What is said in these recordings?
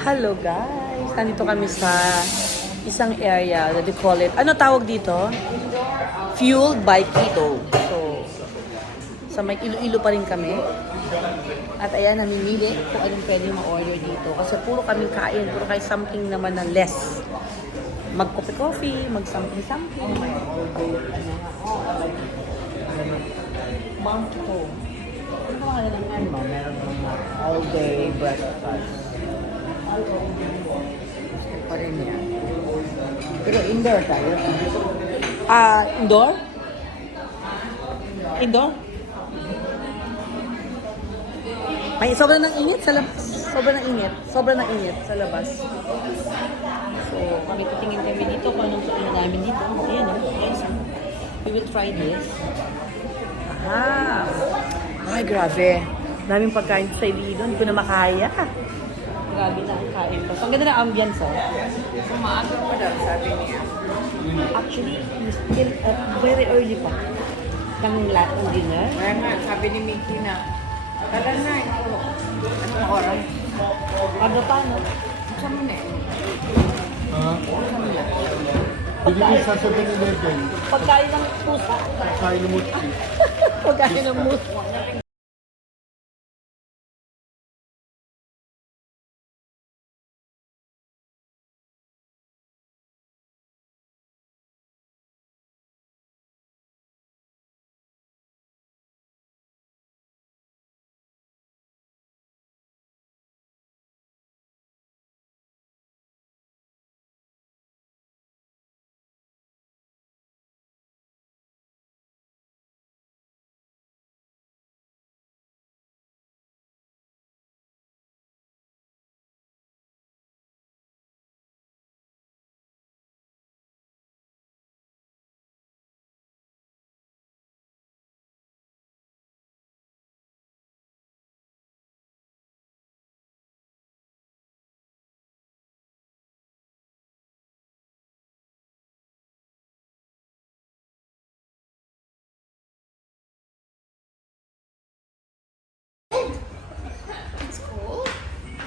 Hello guys! Nandito kami sa isang area that they call it, ano tawag dito? Fueled by Keto. So, sa may Iloilo pa rin kami. At ayan, namimili kung anong pwede ma-order dito. Kasi puro kami kain, puro kayo something naman na less. Mag-coffee-coffee, mag-something-something. Mount Keto. Ano ba nga ng ano? Meron mga all-day breakfast. Pa rin yan. Pero indoor tayo. Indoor? Indoor? May sobrang ng init sa labas. Sobrang ng init. Sobrang ng init sa labas. So, kami titingin kami dito kung anong suonin namin dito. Ayan o. Yes. We will try this. Aha! Ay, grabe. Daming pagkain sa Iloilo. Hindi ko na makaya. Grabe na ang kain ko. So, ang ganda ng ambience, oh. Maaga pa daw, sabi niya. Actually, still very early pa. Ng lahat ng dinner. Kaya nga, sabi ni Mickey na, tala na, anong oras? Aga pa, no? Saan mo na eh? Bili ko sa 7-Eleven. Pagkain ng pusa. Kain mo. Pagkain ng mus.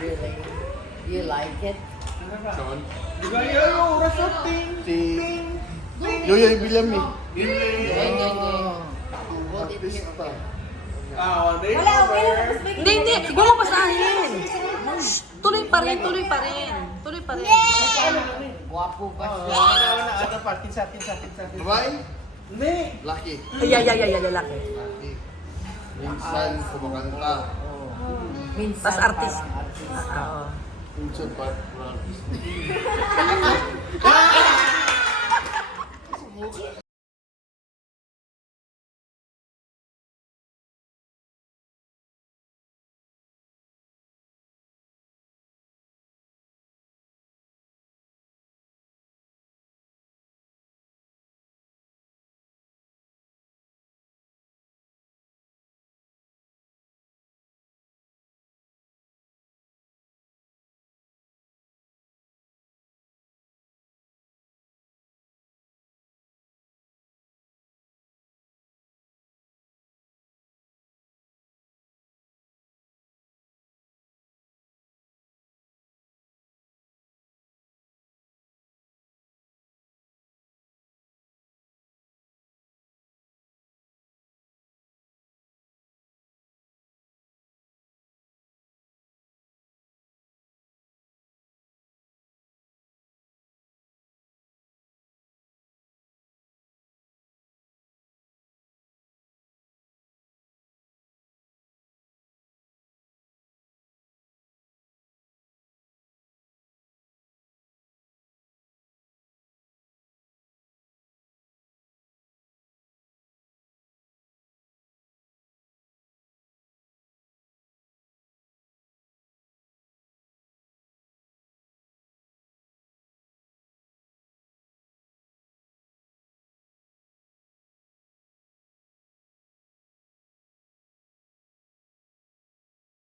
Really? You like it? Si... Yoyo yung bilam eh. Artista. Wala, okay lang. Hindi, hindi. Huwag mo pasahin. Shh, tuloy pa rin, tuloy pa rin. Tuloy pa rin. Guwapo ba siya? Babae? Hindi. Lucky. Ay, lalaki. Lucky. Minsan kumakanta. Minsan Tas artist. parang artista. Oo. Minsan pa artista.